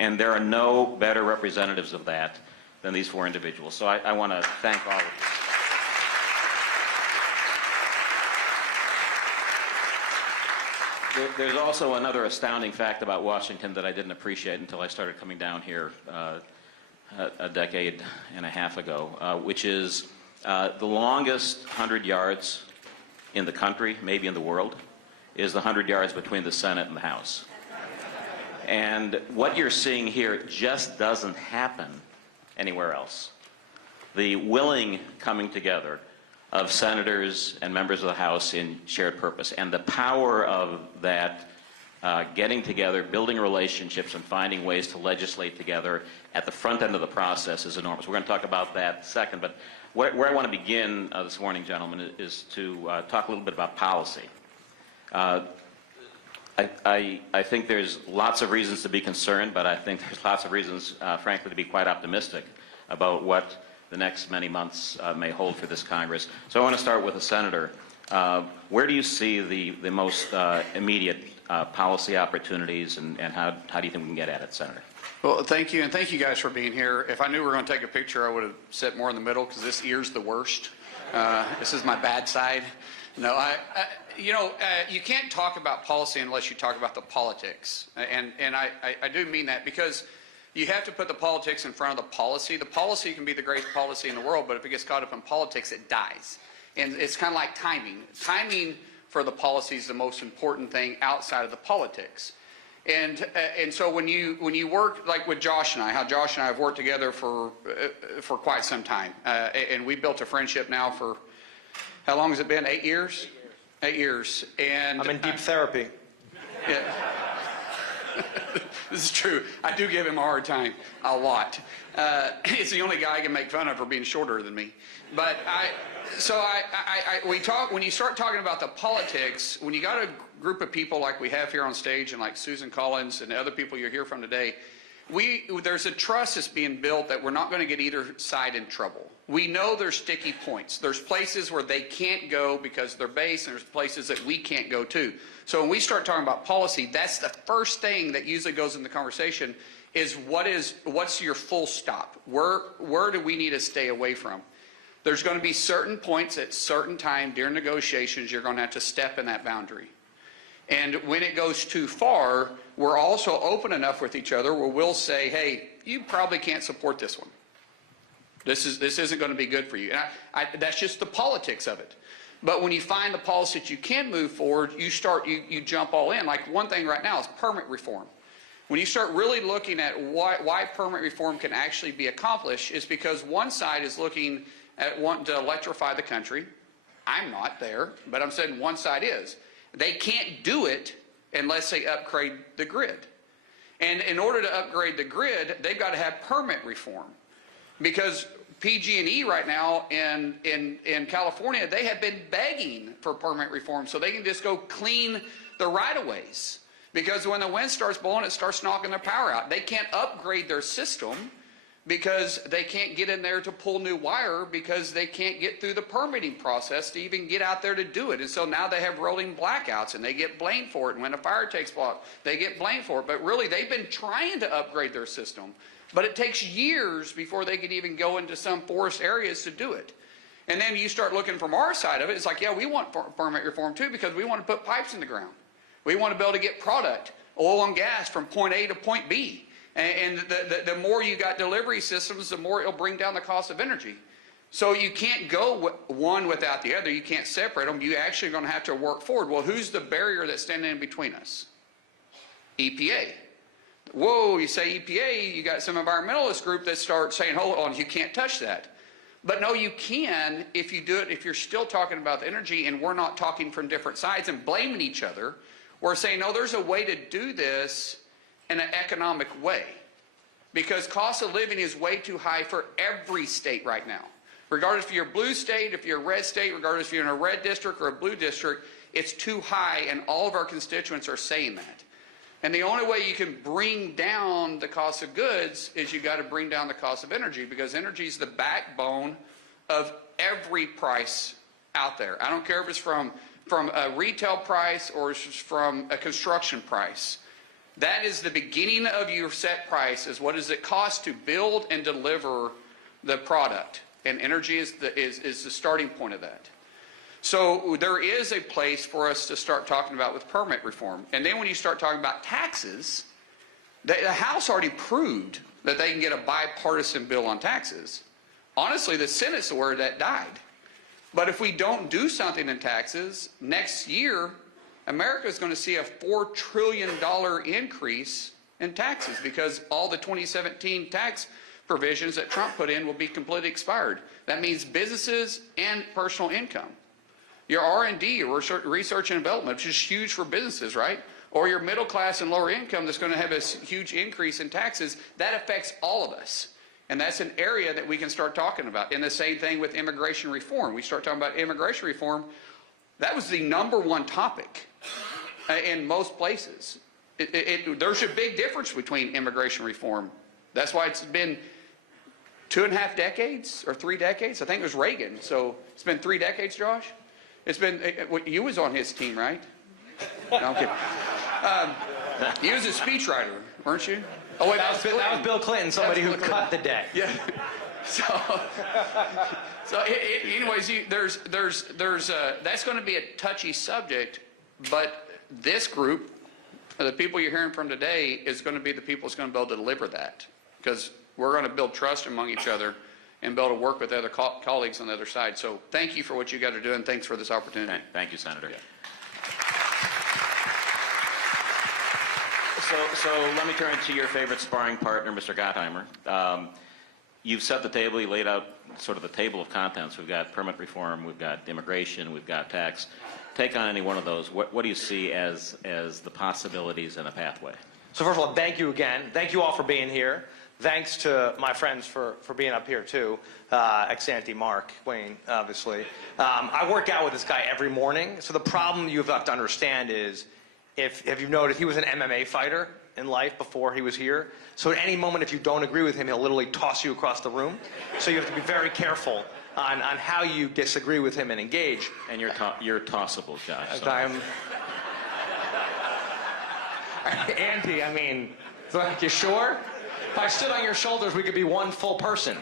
And there are no better representatives of that than these four individuals. So I want to thank all of you. There's also another astounding fact about Washington that I didn't appreciate until I started coming down here a decade and a half ago, which is the longest 100 yards in the country, maybe in the world, is the 100 yards between the Senate and the House. And what you're seeing here just doesn't happen anywhere else. The willing coming together of senators and members of the House in shared purpose, and the power of that getting together, building relationships, and finding ways to legislate together at the front end of the process is enormous. We're going to talk about that second, but where I want to begin this morning, gentlemen, is to talk a little bit about policy. I think there's lots of reasons to be concerned, but I think there's lots of reasons, frankly, to be quite optimistic about what the next many months may hold for this Congress. So I want to start with the Senator. Where do you see the most immediate policy opportunities, and how do you think we can get at it, Senator? Well, thank you, and thank you guys for being here. If I knew we were going to take a picture, I would have sat more in the middle, because this ear's the worst. This is my bad side. No, you can't talk about policy unless you talk about the politics, and I do mean that, because you have to put the politics in front of the policy. The policy can be the greatest policy in the world, but if it gets caught up in politics, it dies. And it's kind of like timing. Timing for the policy is the most important thing outside of the politics. And so when you work, like with Josh and I, how Josh and I have worked together for quite some time, and we built a friendship now for, how long has it been? 8 years? 8 years. And I'm in deep therapy. Yeah. This is true. I do give him a hard time a lot. It's the only guy I can make fun of for being shorter than me. But when you start talking about the politics, when you got a group of people like we have here on stage, and like Susan Collins and the other people you'll hear from today, there's a trust that's being built that we're not going to get either side in trouble. We know there's sticky points. There's places where they can't go because they're based, and there's places that we can't go to. So when we start talking about policy, that's the first thing that usually goes in the conversation is what's your full stop? Where do we need to stay away from? There's going to be certain points at certain time during negotiations you're going to have to step in that boundary. And when it goes too far, we're also open enough with each other where we'll say, hey, you probably can't support this one. This isn't going to be good for you. And that's just the politics of it. But when you find the policy that you can move forward, you jump all in. Like one thing right now is permit reform. When you start really looking at why permit reform can actually be accomplished, is because one side is looking at wanting to electrify the country. I'm not there, but I'm saying one side is. They can't do it unless they upgrade the grid. And in order to upgrade the grid, they've got to have permit reform. Because PG&E right now in California, they have been begging for permit reform so they can just go clean the right-of-ways. Because when the wind starts blowing, it starts knocking their power out. They can't upgrade their system because they can't get in there to pull new wire, because they can't get through the permitting process to even get out there to do it. And so now they have rolling blackouts, and they get blamed for it. And when a fire takes place, they get blamed for it. But really, they've been trying to upgrade their system. But it takes years before they can even go into some forest areas to do it. And then you start looking from our side of it, it's like, yeah, we want permit reform too, because we want to put pipes in the ground. We want to be able to get product, oil and gas, from point A to point B. And the more you got delivery systems, the more it'll bring down the cost of energy. So you can't go one without the other. You can't separate them. You actually are going to have to work forward. Well, who's the barrier that's standing in between us? EPA. Whoa, you say EPA, you got some environmentalist group that start saying, hold on, you can't touch that. But no, you can if you do it, if you're still talking about the energy and we're not talking from different sides and blaming each other. We're saying, no, there's a way to do this in an economic way. Because cost of living is way too high for every state right now. Regardless if you're a blue state, if you're a red state, regardless if you're in a red district or a blue district, it's too high, and all of our constituents are saying that. And the only way you can bring down the cost of goods is you got to bring down the cost of energy, because energy is the backbone of every price out there. I don't care if it's from a retail price or it's from a construction price. That is the beginning of your set price, is what does it cost to build and deliver the product. And energy is the starting point of that. So there is a place for us to start talking about with permit reform. And then when you start talking about taxes, the House already proved that they can get a bipartisan bill on taxes. Honestly, the Senate's where that died. But if we don't do something in taxes, next year, America is going to see a $4 trillion increase in taxes because all the 2017 tax provisions that Trump put in will be completely expired. That means businesses and personal income. Your R&D, your research and development, which is huge for businesses, right? Or your middle class and lower income that's going to have a huge increase in taxes, that affects all of us. And that's an area that we can start talking about. And the same thing with immigration reform. We start talking about immigration reform. That was the #1 topic in most places. There's a big difference between immigration reform. That's why it's been 2.5 decades or 3 decades. I think it was Reagan. So it's been 3 decades, Josh? It's been, you was on his team, right? No, I'm kidding. You was a speechwriter, weren't you? Oh, wait, that was Bill Clinton, somebody who cut the deck. Yeah. Anyways, that's going to be a touchy subject, but this group, the people you're hearing from today, is going to be the people that's going to be able to deliver that, because we're going to build trust among each other and be able to work with other colleagues on the other side. So thank you for what you guys are doing. Thanks for this opportunity. Thank you, Senator. Yeah. So let me turn to your favorite sparring partner, Mr. Gottheimer. You've set the table, you laid out sort of the table of contents. We've got permit reform, we've got immigration, we've got tax. Take on any one of those. What do you see as the possibilities and a pathway? So first of all, thank you again. Thank you all for being here. Thanks to my friends for being up here too. Ex-ante Markwayne, obviously. I work out with this guy every morning. So the problem you have to understand is, if you've noticed, he was an MMA fighter in life before he was here. So at any moment, if you don't agree with him, he'll literally toss you across the room. So you have to be very careful on how you disagree with him and engage. And you're tossable, Josh. So. Auntie, I mean, you sure? If I stood on your shoulders, we could be one full person.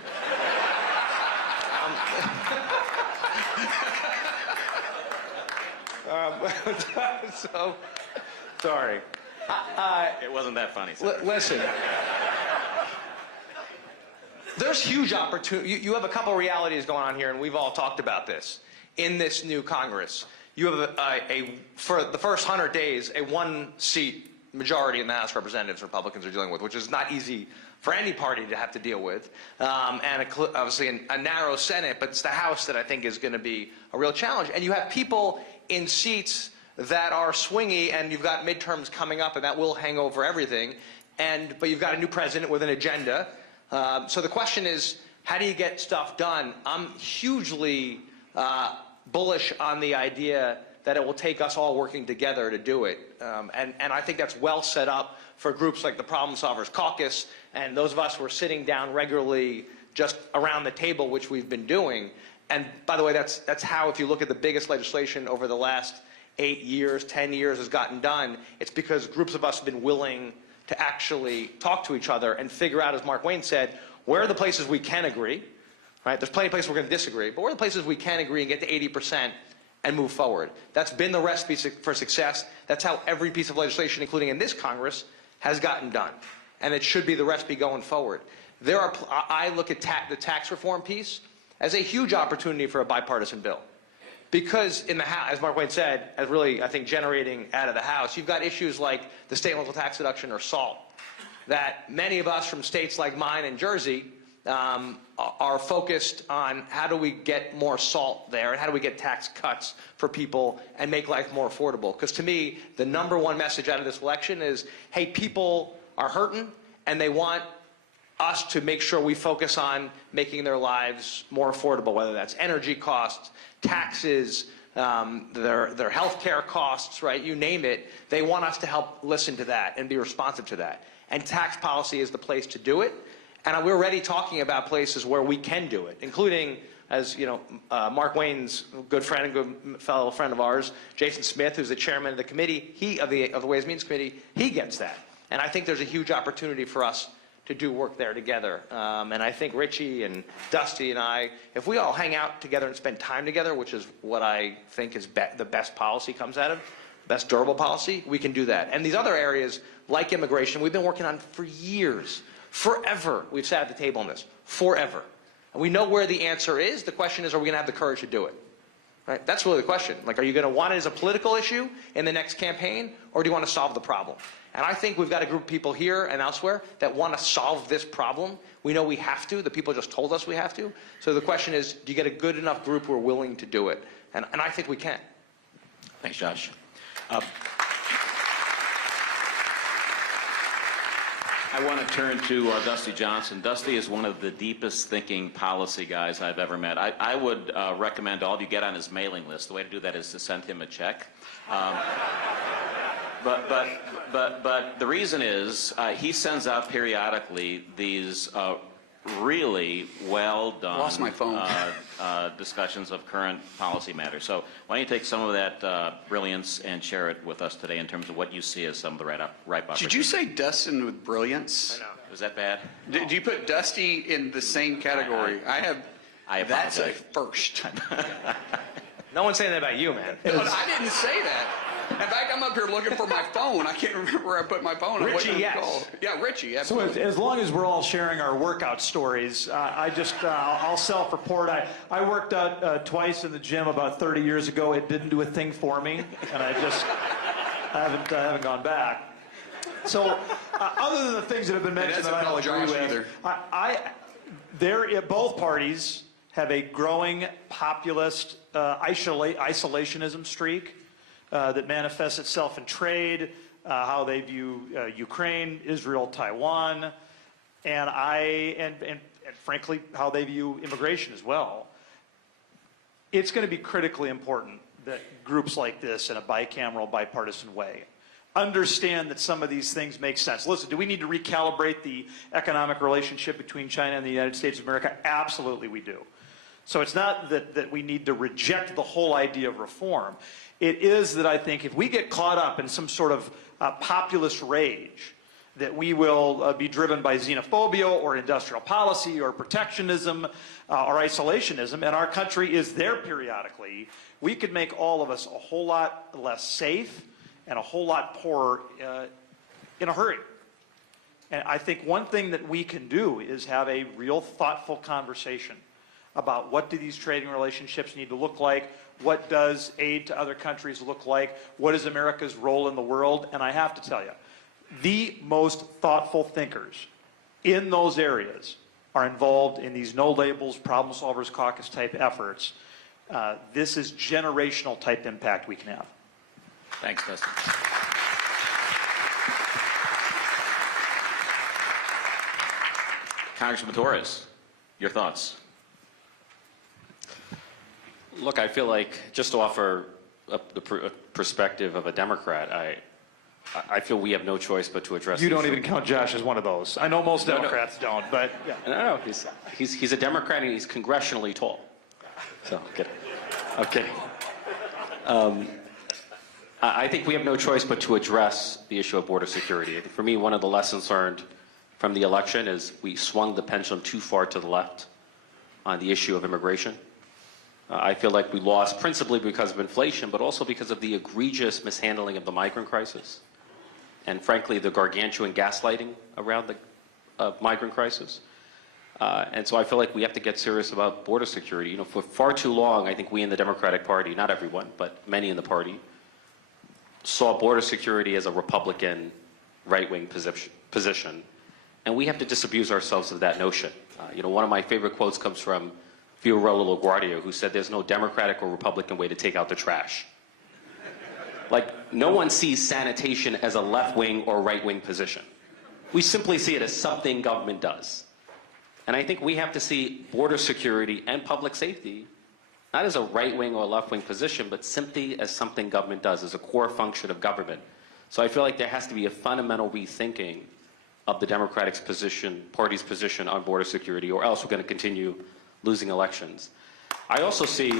So, sorry. It wasn't that funny. Listen. There's huge opportunity. You have a couple realities going on here, and we've all talked about this. In this new Congress, you have for the first 100 days, a 1-seat majority in the House of Representatives Republicans are dealing with, which is not easy for any party to have to deal with. And obviously a narrow Senate, but it's the House that I think is going to be a real challenge. And you have people in seats that are swingy, and you've got midterms coming up, and that will hang over everything. But you've got a new president with an agenda. So the question is, how do you get stuff done? I'm hugely bullish on the idea that it will take us all working together to do it. And I think that's well set up for groups like the Problem Solvers Caucus and those of us who are sitting down regularly just around the table, which we've been doing. And by the way, that's how, if you look at the biggest legislation over the last 8 years, 10 years has gotten done, it's because groups of us have been willing to actually talk to each other and figure out, as Markwayne said, where are the places we can agree, right? There's plenty of places we're going to disagree, but where are the places we can agree and get to 80% and move forward? That's been the recipe for success. That's how every piece of legislation, including in this Congress, has gotten done. And it should be the recipe going forward. I look at the tax reform piece as a huge opportunity for a bipartisan bill. Because in the House, as Markwayne said, as really, I think, generating out of the House, you've got issues like the state and local tax deduction or SALT, that many of us from states like mine and Jersey are focused on how do we get more SALT there and how do we get tax cuts for people and make life more affordable. Because to me, the #1 message out of this election is, hey, people are hurting and they want us to make sure we focus on making their lives more affordable, whether that's energy costs, taxes, their health care costs, right? You name it. They want us to help listen to that and be responsive to that. And tax policy is the place to do it. And we're already talking about places where we can do it, including, as you know, Markwayne's good friend and good fellow friend of ours, Jason Smith, who's the chairman of the committee, of the Ways and Means Committee, he gets that. And I think there's a huge opportunity for us to do work there together. And I think Ritchie and Dusty and I, if we all hang out together and spend time together, which is what I think is the best policy comes out of, best durable policy, we can do that. And these other areas, like immigration, we've been working on for years. Forever, we've sat at the table on this. Forever. And we know where the answer is. The question is, are we going to have the courage to do it? Right? That's really the question. Like, are you going to want it as a political issue in the next campaign, or do you want to solve the problem? And I think we've got a group of people here and elsewhere that want to solve this problem. We know we have to. The people just told us we have to. So the question is, do you get a good enough group who are willing to do it? And I think we can. Thanks, Josh. I want to turn to Dusty Johnson. Dusty is one of the deepest thinking policy guys I've ever met. I would recommend all of you get on his mailing list. The way to do that is to send him a check. But the reason is he sends out periodically these really well done Lost my phone. discussions of current policy matters. So why don't you take some of that brilliance and share it with us today in terms of what you see as some of the ripe opportunities. Did you say Dustin with brilliance? I know. Was that bad? Do you put Dusty in the same category? I That's a apologize. first. No one's saying that about you, man. No, I didn't say that. In fact, I'm up here looking for my phone. I can't remember where I put my phone. Ritchie, yes. Yeah, Ritchie, So absolutely. as long as we're all sharing our workout stories, I'll self-report. I worked out twice in the gym about 30 years ago. It didn't do a thing for me, and I haven't gone back. So other than the things that have been mentioned that I don't agree with, both parties have a growing populist isolationism streak that manifests itself in trade, how they view Ukraine, Israel, Taiwan, and frankly, how they view immigration as well. It's going to be critically important that groups like this, in a bicameral, bipartisan way, understand that some of these things make sense. Listen, do we need to recalibrate the economic relationship between China and the United States of America? Absolutely we do. So it's not that we need to reject the whole idea of reform. It is that I think if we get caught up in some sort of populist rage, that we will be driven by xenophobia or industrial policy or protectionism or isolationism, and our country is there periodically, we could make all of us a whole lot less safe and a whole lot poorer in a hurry. And I think one thing that we can do is have a real thoughtful conversation about what do these trading relationships need to look like, what does aid to other countries look like, what is America's role in the world, and I have to tell you, the most thoughtful thinkers in those areas are involved in these no labels, problem solvers caucus type efforts. This is generational type impact we can have. Thanks, Dustin. Congressman Torres, your thoughts? Look, I feel like, just to offer the perspective of a Democrat, I feel we have no choice but to address. You don't even count Josh as one of those. I know most Democrats don't, but yeah. No, he's a Democrat and he's congressionally tall. So I'm kidding. I think we have no choice but to address the issue of border security. I think for me, one of the lessons learned from the election is we swung the pendulum too far to the left on the issue of immigration. I feel like we lost principally because of inflation, but also because of the egregious mishandling of the migrant crisis. And frankly, the gargantuan gaslighting around the migrant crisis. And so I feel like we have to get serious about border security. You know, for far too long, I think we in the Democratic Party, not everyone, but many in the party, saw border security as a Republican right-wing position. And we have to disabuse ourselves of that notion. You know, one of my favorite quotes comes from Fiorello LaGuardia, who said there's no Democratic or Republican way to take out the trash. Like, no one sees sanitation as a left-wing or right-wing position. We simply see it as something government does. And I think we have to see border security and public safety not as a right-wing or left-wing position, but simply as something government does, as a core function of government. So I feel like there has to be a fundamental rethinking of the Democratic Party's position on border security, or else we're going to continue losing elections. I also see,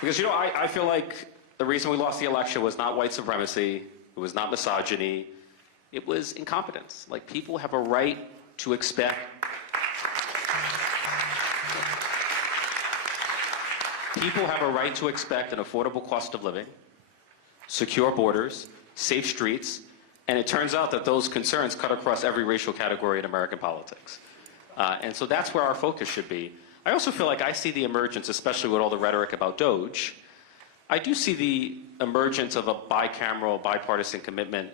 because, you know, I feel like the reason we lost the election was not white supremacy, it was not misogyny, it was incompetence. Like, people have a right to expect an affordable cost of living, secure borders, safe streets, and it turns out that those concerns cut across every racial category in American politics. And so that's where our focus should be. I also feel like I see the emergence, especially with all the rhetoric about Doge, I do see the emergence of a bicameral, bipartisan commitment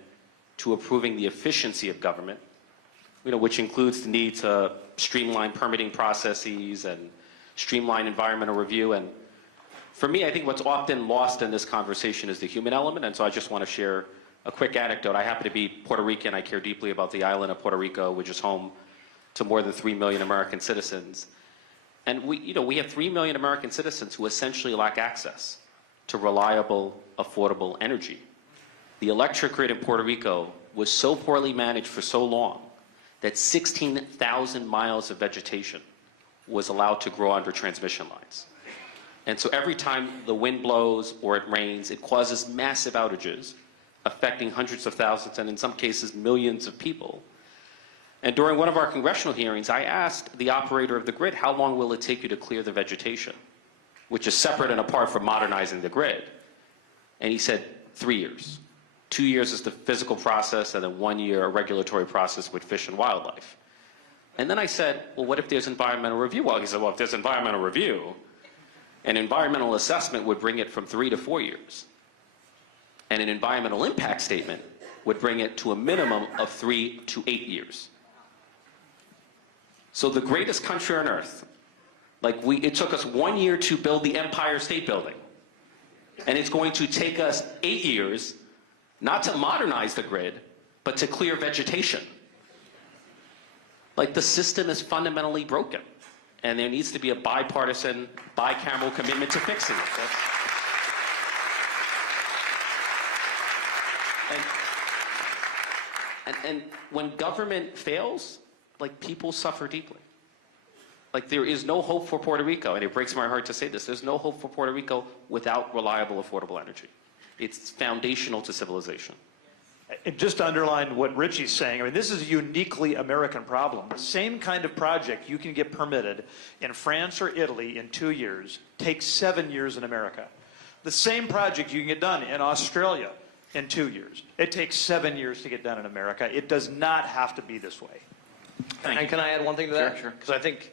to improving the efficiency of government, which includes the need to streamline permitting processes and streamline environmental review. And for me, I think what's often lost in this conversation is the human element, and so I just want to share a quick anecdote. I happen to be Puerto Rican. I care deeply about the island of Puerto Rico, which is home to more than 3 million American citizens. And we have 3 million American citizens who essentially lack access to reliable, affordable energy. The electric grid in Puerto Rico was so poorly managed for so long that 16,000 miles of vegetation was allowed to grow under transmission lines. And so every time the wind blows or it rains, it causes massive outages, affecting hundreds of thousands and in some cases millions of people. And during one of our congressional hearings, I asked the operator of the grid, how long will it take you to clear the vegetation, which is separate and apart from modernizing the grid? And he said, 3 years. 2 years is the physical process, and then 1 year a regulatory process with fish and wildlife. And then I said, well, what if there's environmental review? Well, he said, well, if there's environmental review, an environmental assessment would bring it from 3 to 4 years. And an environmental impact statement would bring it to a minimum of 3 to 8 years. So the greatest country on earth, it took us 1 year to build the Empire State Building. And it's going to take us 8 years, not to modernize the grid, but to clear vegetation. The system is fundamentally broken. And there needs to be a bipartisan, bicameral commitment to fixing it. And when government fails, people suffer deeply. There is no hope for Puerto Rico, and it breaks my heart to say this, there's no hope for Puerto Rico without reliable, affordable energy. It's foundational to civilization. And just to underline what Ritchie's saying, this is a uniquely American problem. The same kind of project you can get permitted in France or Italy in 2 years takes 7 years in America. The same project you can get done in Australia in 2 years. It takes 7 years to get done in America. It does not have to be this way. And can I add one thing to that? Sure. Because I think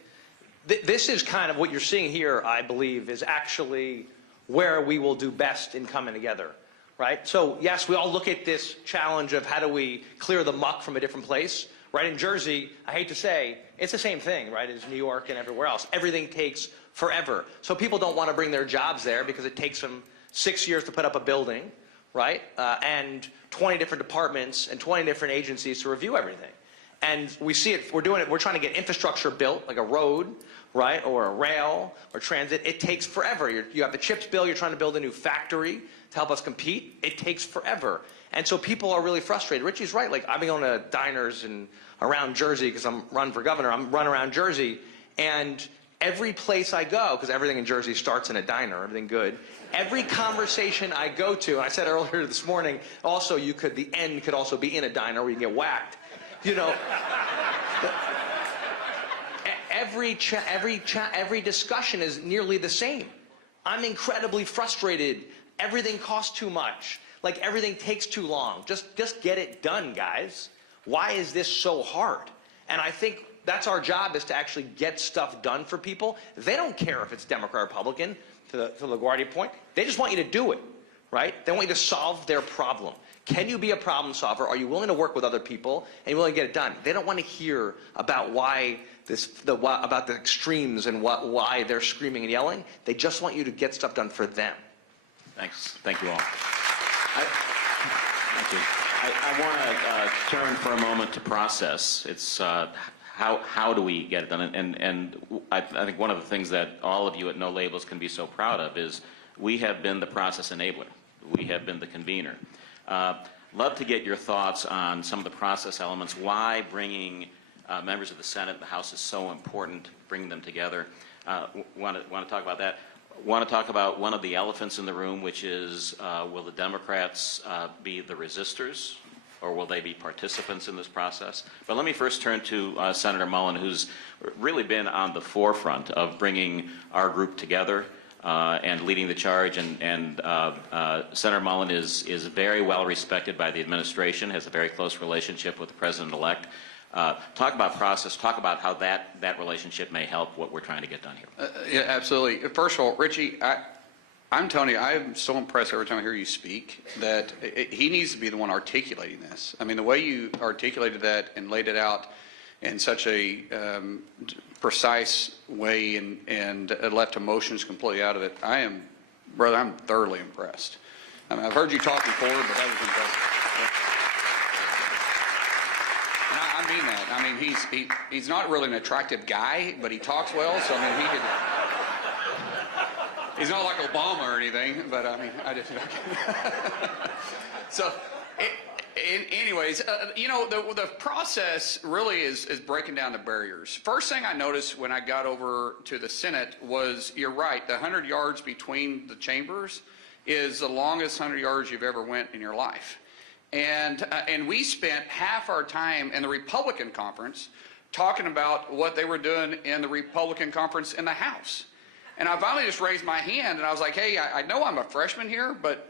this is kind of what you're seeing here, I believe, is actually where we will do best in coming together. Right? So, yes, we all look at this challenge of how do we clear the muck from a different place. Right? In Jersey, I hate to say, it's the same thing, right, as New York and everywhere else. Everything takes forever. So people don't want to bring their jobs there because it takes them 6 years to put up a building, right, and 20 different departments and 20 different agencies to review everything. And we see it, we're doing it, we're trying to get infrastructure built, like a road, right, or a rail, or transit. It takes forever. You have the CHIPS bill, you're trying to build a new factory to help us compete. It takes forever. And so people are really frustrated. Ritchie's right. I've been going to diners and around Jersey because I'm running for governor. I'm running around Jersey, and every place I go, because everything in Jersey starts in a diner, everything good, every conversation I go to, and I said earlier this morning, also the end could also be in a diner where you can get whacked. Every discussion is nearly the same. I'm incredibly frustrated. Everything costs too much. Everything takes too long. Just get it done, guys. Why is this so hard? And I think that's our job, is to actually get stuff done for people. They don't care if it's Democrat or Republican, to the LaGuardia point. They just want you to do it, right? They want you to solve their problem. Can you be a problem solver? Are you willing to work with other people and you're willing to get it done? They don't want to hear about about the extremes and why they're screaming and yelling. They just want you to get stuff done for them. Thanks. Thank you all. Thank you. I want to turn for a moment to process. It's how do we get it done? And I think one of the things that all of you at No Labels can be so proud of is we have been the process enabler. We have been the convener. Love to get your thoughts on some of the process elements, why bringing members of the Senate and the House is so important, bringing them together. Want to talk about that. want to talk about one of the elephants in the room, which is, will the Democrats be the resistors, or will they be participants in this process? But let me first turn to Senator Mullin, who's really been on the forefront of bringing our group together and leading the charge. And Senator Mullin is very well respected by the administration, has a very close relationship with the President-elect. Talk about process, talk about how that relationship may help what we're trying to get done here. Yeah, absolutely. First of all, Ritchie, I'm telling you, I'm so impressed every time I hear you speak that he needs to be the one articulating this. I mean, the way you articulated that and laid it out in such a precise way and left emotions completely out of it, brother, I'm thoroughly impressed. I mean, I've heard you talk before, but that was impressive. And I mean that. I mean, he's not really an attractive guy, but he talks well, so I mean, he could... He's not like Obama or anything, but I mean, I just... So, anyways, you know, the process really is breaking down the barriers. First thing I noticed when I got over to the Senate was, you're right, the 100 yards between the chambers is the longest 100 yards you've ever went in your life. And we spent half our time in the Republican conference talking about what they were doing in the Republican conference in the House. And I finally just raised my hand, and I was like, hey, I know I'm a freshman here, but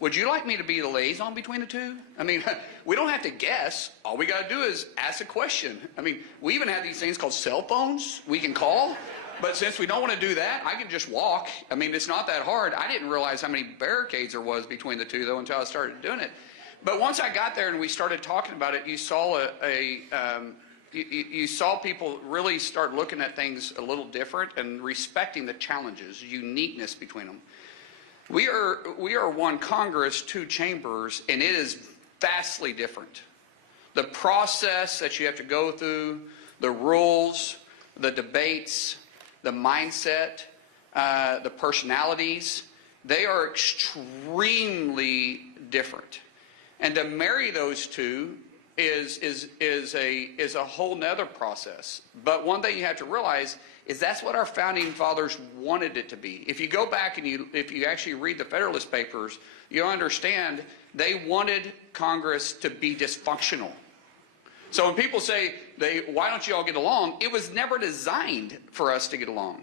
would you like me to be the liaison between the two? I mean, we don't have to guess. All we got to do is ask a question. I mean, we even have these things called cell phones we can call. But since we don't want to do that, I can just walk. I mean, it's not that hard. I didn't realize how many barricades there was between the two, though, until I started doing it. But once I got there and we started talking about it, you saw you saw people really start looking at things a little different and respecting the challenges, uniqueness between them. We are one Congress, two chambers, and it is vastly different. The process that you have to go through, the rules, the debates, the mindset, the personalities, they are extremely different. And to marry those two is a whole nother process. But one thing you have to realize is that's what our founding fathers wanted it to be. If you go back and if you actually read the Federalist Papers, you'll understand they wanted Congress to be dysfunctional. So when people say, why don't you all get along? It was never designed for us to get along.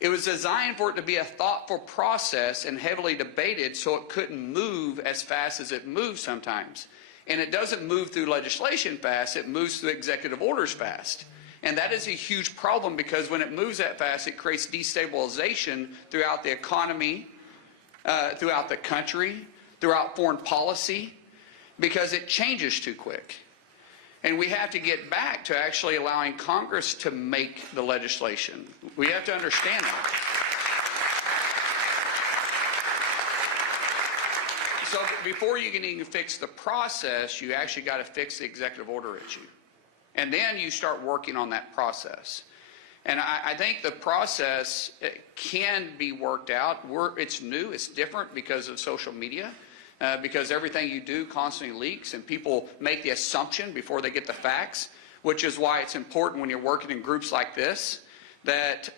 It was designed for it to be a thoughtful process and heavily debated so it couldn't move as fast as it moves sometimes. And it doesn't move through legislation fast, it moves through executive orders fast. And that is a huge problem because when it moves that fast, it creates destabilization throughout the economy, throughout the country, throughout foreign policy, because it changes too quick. And we have to get back to actually allowing Congress to make the legislation. We have to understand that. So before you can even fix the process, you actually got to fix the executive order issue. And then you start working on that process. And I think the process can be worked out. It's new, it's different because of social media. Because everything you do constantly leaks and people make the assumption before they get the facts, which is why it's important when you're working in groups like this that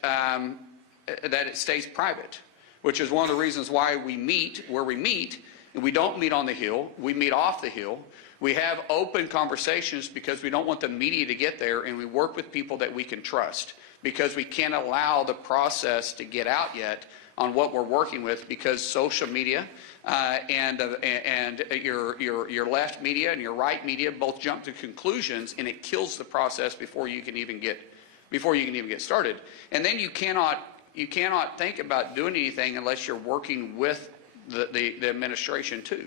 it stays private, which is one of the reasons why we meet where we meet, and we don't meet on the Hill, we meet off the Hill. We have open conversations because we don't want the media to get there, and we work with people that we can trust because we can't allow the process to get out yet on what we're working with because social media and your left media and your right media both jump to conclusions, and it kills the process before you can even get started. And then you cannot think about doing anything unless you're working with the administration too.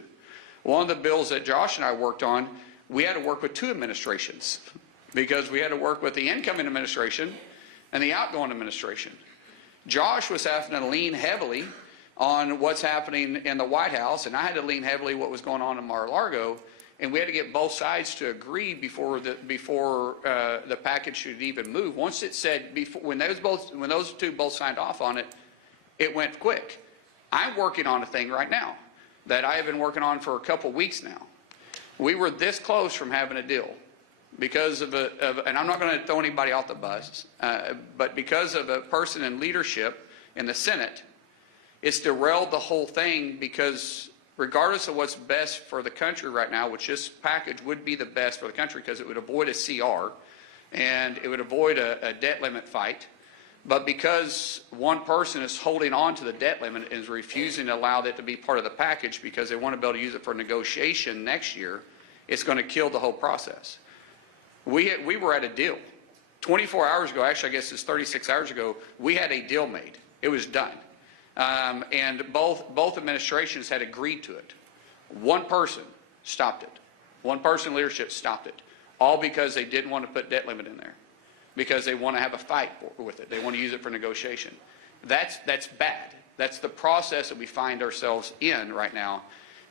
One of the bills that Josh and I worked on, we had to work with two administrations because we had to work with the incoming administration and the outgoing administration. Josh was having to lean heavily on what's happening in the White House, and I had to lean heavily what was going on in Mar-a-Lago, and we had to get both sides to agree before the package should even move. Once it said, when those two both signed off on it, it went quick. I'm working on a thing right now that I have been working on for a couple weeks now. We were this close from having a deal because and I'm not going to throw anybody off the bus, but because of a person in leadership in the Senate It's derailed the whole thing because regardless of what's best for the country right now, which this package would be the best for the country because it would avoid a CR and it would avoid a debt limit fight. But because one person is holding on to the debt limit and is refusing to allow that to be part of the package because they want to be able to use it for negotiation next year, it's going to kill the whole process. We were at a deal. 24 hours ago, actually I guess it's 36 hours ago, we had a deal made. It was done. And both administrations had agreed to it. One person stopped it. One person leadership stopped it. All because they didn't want to put debt limit in there. Because they want to have a fight with it. They want to use it for negotiation. That's bad. That's the process that we find ourselves in right now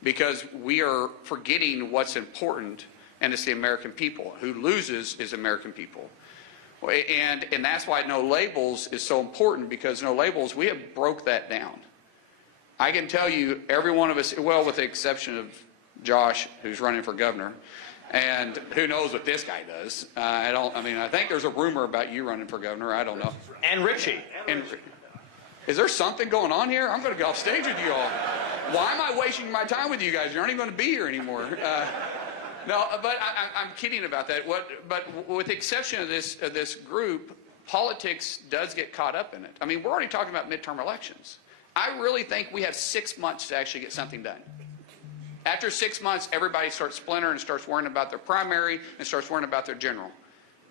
because we are forgetting what's important, and it's the American people. Who loses is American people. And that's why no labels is so important, because no labels, we have broke that down. I can tell you, every one of us, well, with the exception of Josh, who's running for governor, and who knows what this guy does. I think there's a rumor about you running for governor. I don't know. And Ritchie. Is there something going on here? I'm going to go off stage with you all. Why am I wasting my time with you guys? You're not even going to be here anymore. No, but I'm kidding about that. But with the exception of this group, politics does get caught up in it. I mean, we're already talking about midterm elections. I really think we have 6 months to actually get something done. After 6 months, everybody starts splintering and starts worrying about their primary and starts worrying about their general.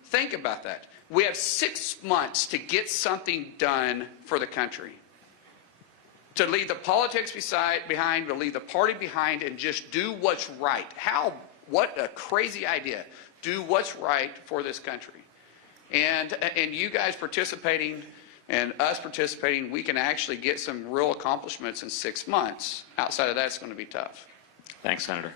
Think about that. We have 6 months to get something done for the country. To leave the politics behind, to leave the party behind, and just do what's right. What a crazy idea. Do what's right for this country. And you guys participating and us participating, we can actually get some real accomplishments in 6 months. Outside of that, it's going to be tough. Thanks, Senator.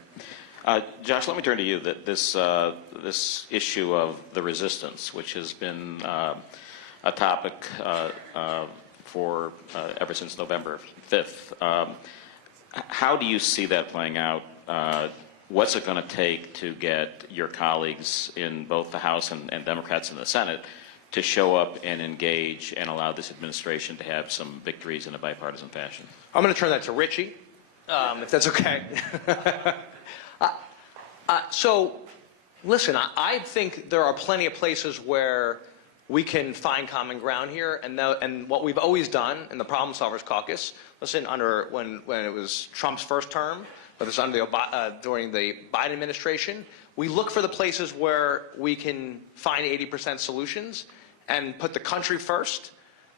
Josh, let me turn to you. This issue of the resistance, which has been a topic for ever since November 5th. How do you see that playing out? What's it going to take to get your colleagues in both the House and Democrats in the Senate to show up and engage and allow this administration to have some victories in a bipartisan fashion? I'm going to turn that to Ritchie, if that's okay. So, listen, I think there are plenty of places where we can find common ground here, and what we've always done in the Problem Solvers Caucus, listen, when it was Trump's first term, but it's during the Biden administration, we look for the places where we can find 80% solutions and put the country first,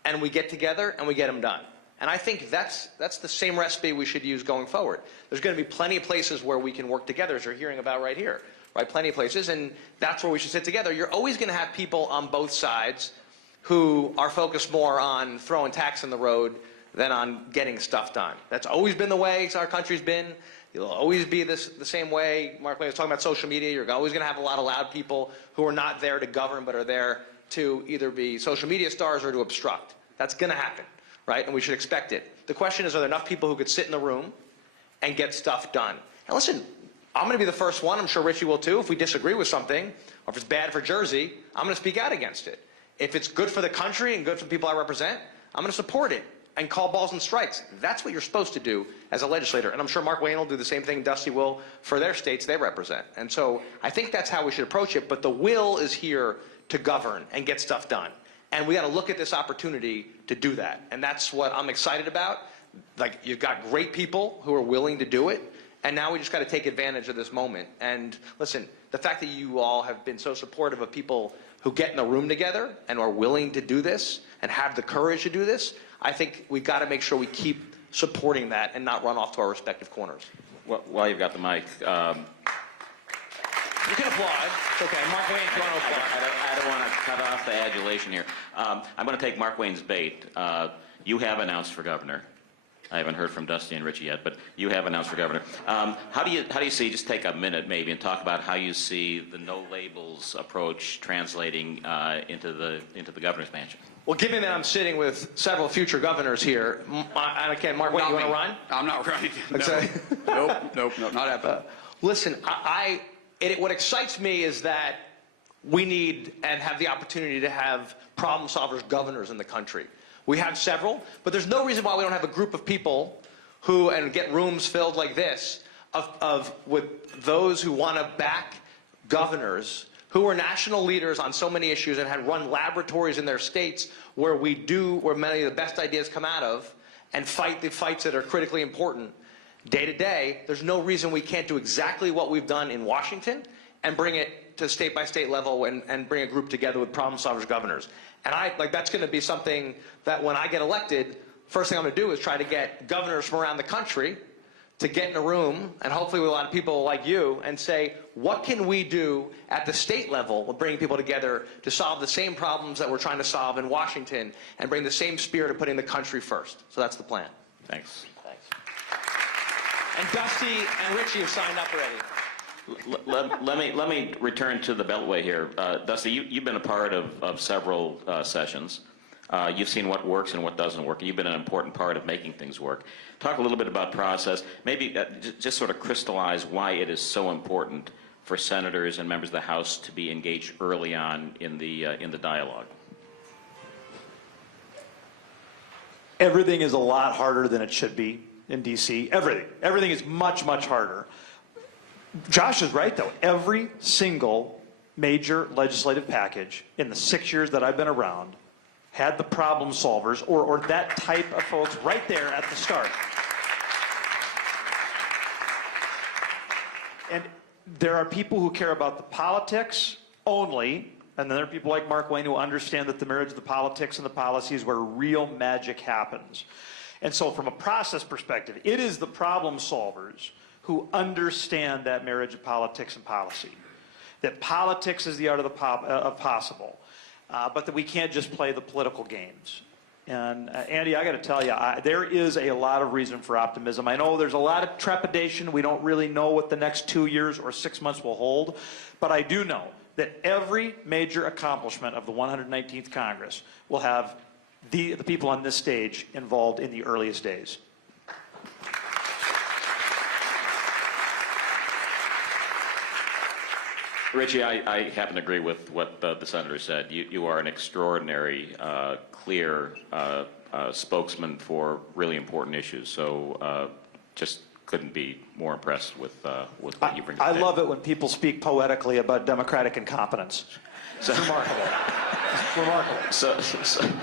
and we get together and we get them done. And I think that's the same recipe we should use going forward. There's going to be plenty of places where we can work together, as you're hearing about right here, right? Plenty of places, and that's where we should sit together. You're always going to have people on both sides who are focused more on throwing tacks in the road than on getting stuff done. That's always been the way our country's been. It'll always be the same way. Markwayne was talking about social media. You're always going to have a lot of loud people who are not there to govern, but are there to either be social media stars or to obstruct. That's going to happen, right? And we should expect it. The question is, are there enough people who could sit in the room and get stuff done? And listen, I'm going to be the first one. I'm sure Ritchie will too. If we disagree with something, or if it's bad for Jersey, I'm going to speak out against it. If it's good for the country and good for the people I represent, I'm going to support it and call balls and strikes. That's what you're supposed to do as a legislator. And I'm sure Markwayne will do the same thing Dusty will for their states they represent. And so I think that's how we should approach it. But the will is here to govern and get stuff done. And we got to look at this opportunity to do that. And that's what I'm excited about. Like, you've got great people who are willing to do it. And now we just got to take advantage of this moment. And listen, the fact that you all have been so supportive of people who get in the room together and are willing to do this and have the courage to do this, I think we've got to make sure we keep supporting that and not run off to our respective corners. Well, while you've got the mic, You can applaud. It's okay. Markwayne, if you want to applaud. I don't want to cut off the adulation here. I'm going to take Markwayne's bait. You have announced for governor. I haven't heard from Dusty and Ritchie yet, but you have announced for governor. How do you see? Just take a minute maybe and talk about how you see the no labels approach translating into the governor's mansion. Well, given that I'm sitting with several future governors here, Markwayne, you want to run? I'm not running. No. Nope, not happening. Listen, what excites me is that we need and have the opportunity to have problem solvers governors in the country. We have several, but there's no reason why we don't have a group of people who, and get rooms filled like this, with those who want to back governors who are national leaders on so many issues and had run laboratories in their states where many of the best ideas come out of, and fight the fights that are critically important day to day. There's no reason we can't do exactly what we've done in Washington and bring it to state by state level and bring a group together with problem solvers governors. And that's going to be something that when I get elected, first thing I'm going to do is try to get governors from around the country to get in a room, and hopefully with a lot of people like you, and say, what can we do at the state level of bringing people together to solve the same problems that we're trying to solve in Washington and bring the same spirit of putting the country first. So that's the plan. Thanks. Thanks. And Dusty and Ritchie have signed up already. Let me return to the Beltway here. Dusty, you've been a part of several sessions. You've seen what works and what doesn't work, and you've been an important part of making things work. Talk a little bit about process. Maybe just sort of crystallize why it is so important for senators and members of the House to be engaged early on in the dialogue. Everything is a lot harder than it should be in D.C. Everything is much, much harder. Josh is right, though. Every single major legislative package in the 6 years that I've been around had the problem solvers or that type of folks right there at the start. And there are people who care about the politics only, and then there are people like Markwayne who understand that the marriage of the politics and the policy is where real magic happens. And so from a process perspective, it is the problem solvers who understand that marriage of politics and policy. That politics is the art of possible. But that we can't just play the political games. And Andy, I got to tell you, there is a lot of reason for optimism. I know there's a lot of trepidation. We don't really know what the next 2 years or 6 months will hold. But I do know that every major accomplishment of the 119th Congress will have the people on this stage involved in the earliest days. Ritchie, I happen to agree with what the senator said. You are an extraordinary, clear spokesman for really important issues. So just couldn't be more impressed with what you bring to the I table. love it when people speak poetically about democratic incompetence. It's remarkable. It's remarkable.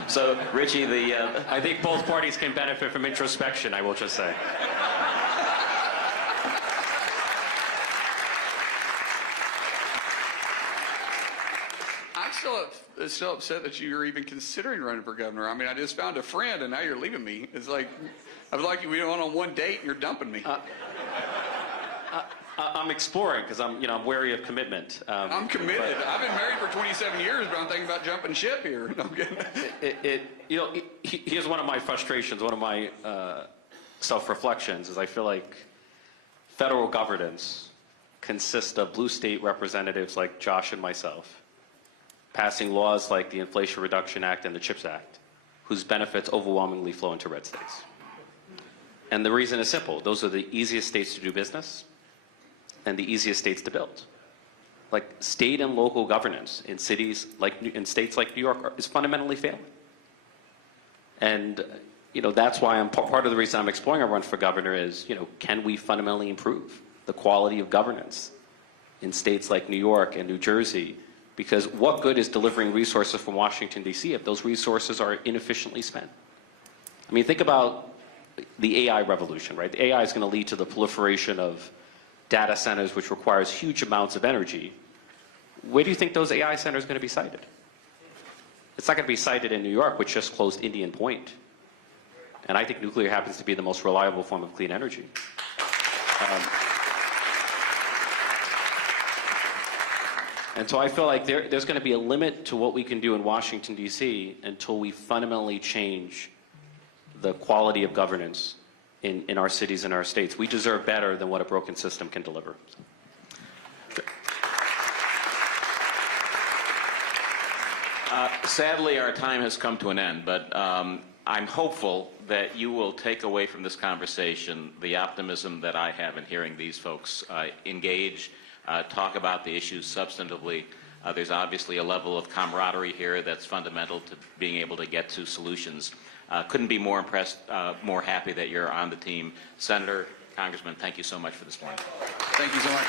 So Ritchie, I think both parties can benefit from introspection, I will just say. I'm still upset that you're even considering running for governor. I mean, I just found a friend, and now you're leaving me. It's like, I was like, we went on one date, and you're dumping me. I'm exploring because I'm wary of commitment. I'm committed. I've been married for 27 years, but I'm thinking about jumping ship here. No, I'm kidding. Here's one of my frustrations, one of my self-reflections, is I feel like federal governance consists of blue state representatives like Josh and myself, passing laws like the Inflation Reduction Act and the CHIPS Act, whose benefits overwhelmingly flow into red states. And the reason is simple. Those are the easiest states to do business and the easiest states to build. Like state and local governance in states like New York is fundamentally failing. And that's why part of the reason I'm exploring a run for governor is, can we fundamentally improve the quality of governance in states like New York and New Jersey? Because what good is delivering resources from Washington, D.C. if those resources are inefficiently spent? I mean, think about the AI revolution, right? The AI is going to lead to the proliferation of data centers, which requires huge amounts of energy. Where do you think those AI centers are going to be sited? It's not going to be sited in New York, which just closed Indian Point. And I think nuclear happens to be the most reliable form of clean energy. And so I feel like there's going to be a limit to what we can do in Washington, D.C. until we fundamentally change the quality of governance in our cities and our states. We deserve better than what a broken system can deliver. Sadly, our time has come to an end, but I'm hopeful that you will take away from this conversation the optimism that I have in hearing these folks engage, talk about the issues substantively, There's obviously a level of camaraderie here that's fundamental to being able to get to solutions. Couldn't be more impressed, more happy that you're on the team. Senator, Congressman, thank you so much for this morning. Thank you so much.